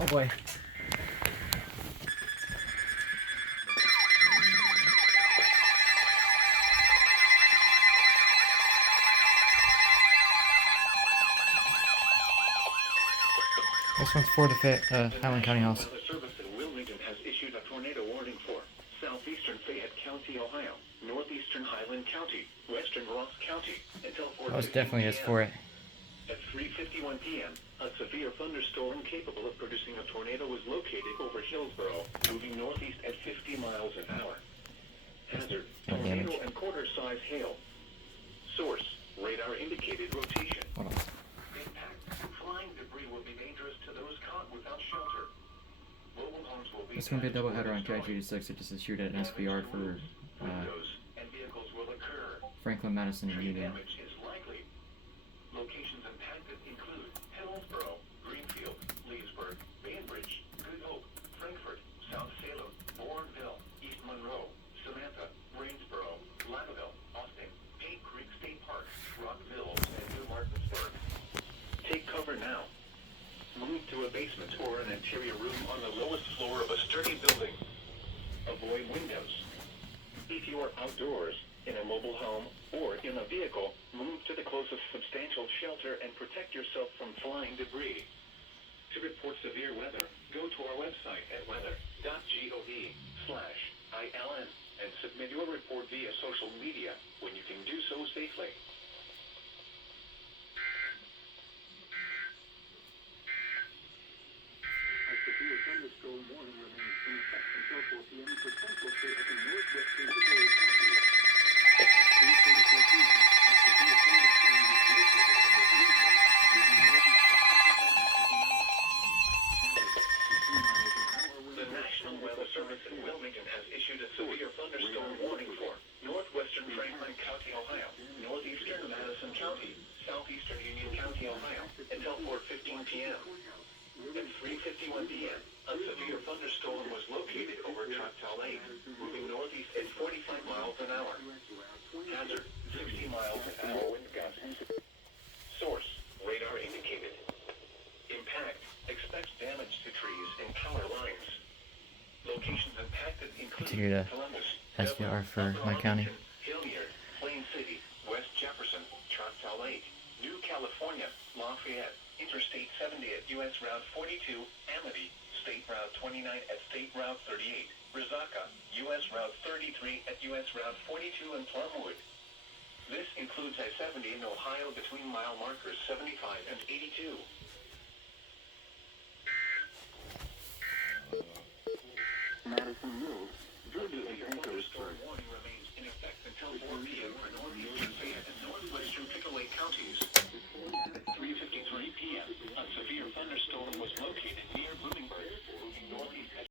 Oh boy. This one's for the Highland County House. The Service in Wilmington has issued a tornado warning for southeastern Fayette County, Ohio, northeastern Highland County, western Ross County, until 4:15 That was definitely just for it. At 3:51 p.m., a severe thunderstorm capable of producing a tornado was located over Hillsborough, moving northeast at 50 miles an hour. Hazard: tornado and quarter-size hail. Source: radar indicated rotation. Hold on. Impact: flying debris will be dangerous to those caught without shelter. Mobile homes will be. It's gonna be a double header on KIG86. It just issued an SVR for Windows and vehicles will occur. Franklin, Madison, and Tree Union. damage is likely. Locations impacted include Hillsborough, Greenfield, Leesburg, Bainbridge, Good Hope, Frankfort, South Salem, Bourneville, East Monroe, Samantha, Waynesboro, Lataville, Austin, Paint Creek State Park, Rockville, and New Martinsburg. Take cover now. Move to a basement or an interior room on the lowest floor of a sturdy building. Avoid windows. If you are outdoors, in a mobile home, or in a vehicle, move to the closest substantial shelter and protect yourself from flying debris. To report severe weather, go to our website at weather.gov/ILN and submit your report via social media when you can do so safely. A severe thunderstorm warning remains in effect until 4 p.m. for central state of the northwestern Missouri County. The National Weather Service in Wilmington has issued a severe thunderstorm warning for northwestern Franklin County, Ohio, northeastern Madison County, southeastern Union County, Ohio, until 4:15 p.m. At 3:51 p.m., a severe thunderstorm was located over Choctaw Lake, moving northeast at 45 miles an hour. Hazard: 60 miles an hour wind gusts. Source: radar indicated. Impact: expects damage to trees and power lines. Locations impacted Continue include to Columbus, SVR for my county. Hilliard, Plain City, West Jefferson, Choctaw Lake, New California, Lafayette, Interstate 70 at U.S. Route 42, Amity, State Route 29 at State Route 38, Brizaka, U.S. Route 33 at U.S. Route 42 and Plumwood. This includes I-70 in Ohio between mile markers 75 and 82. Madison Mills, Georgia and Anchorage warning remains in effect until 4 p.m. for northeast